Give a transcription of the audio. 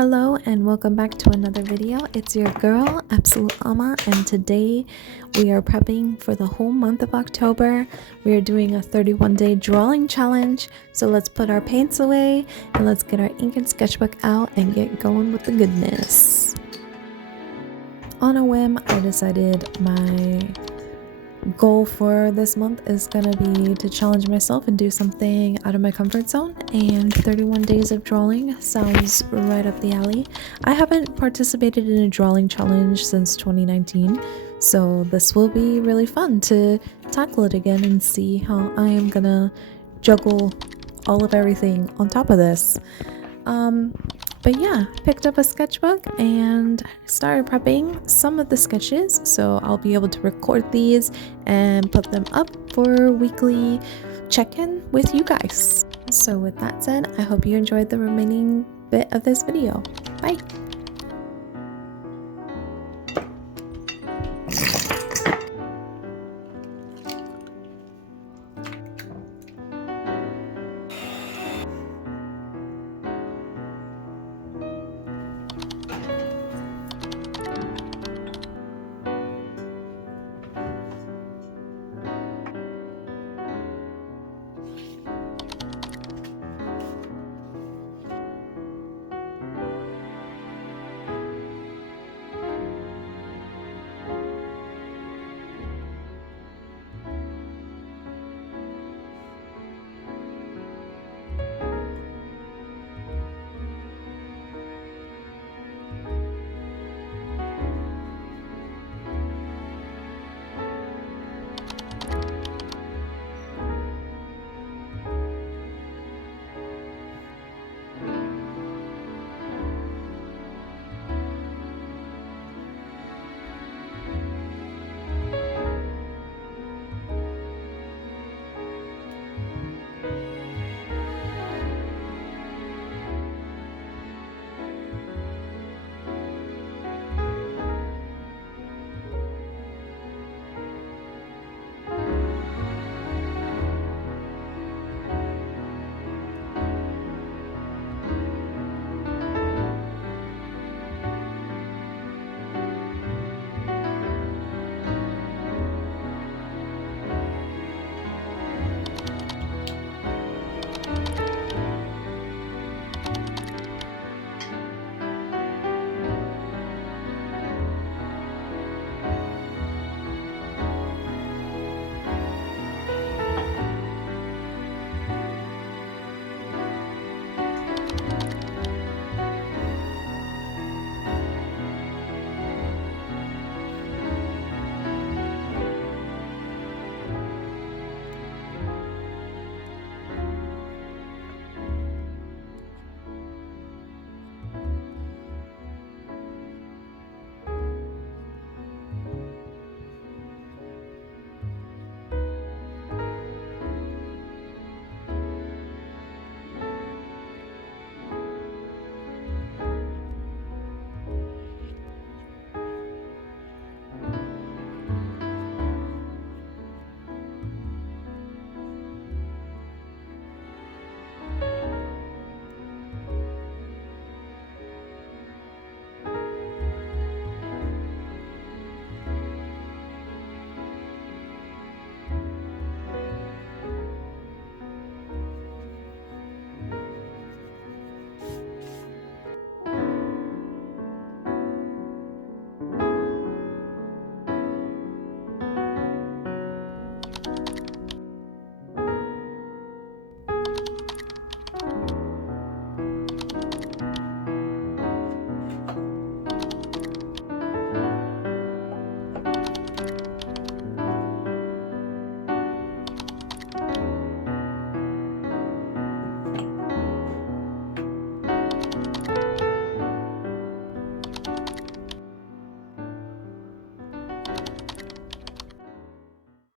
Hello and welcome back to another video. It's your girl Absolute Alma, and today we are prepping for the whole month of October. We are doing a 31-day drawing challenge, so let's put our paints away and let's get our ink and sketchbook out and get going with the goodness. On a whim, I decided my goal for this month is gonna be to challenge myself and do something out of my comfort zone, and 31 days of drawing sounds right up the alley. I haven't participated in a drawing challenge since 2019, so this will be really fun to tackle it again and see how I am gonna juggle all of everything on top of this. But yeah, picked up a sketchbook and started prepping some of the sketches, so I'll be able to record these and put them up for weekly check-in with you guys. So with that said, I hope you enjoyed the remaining bit of this video. Bye!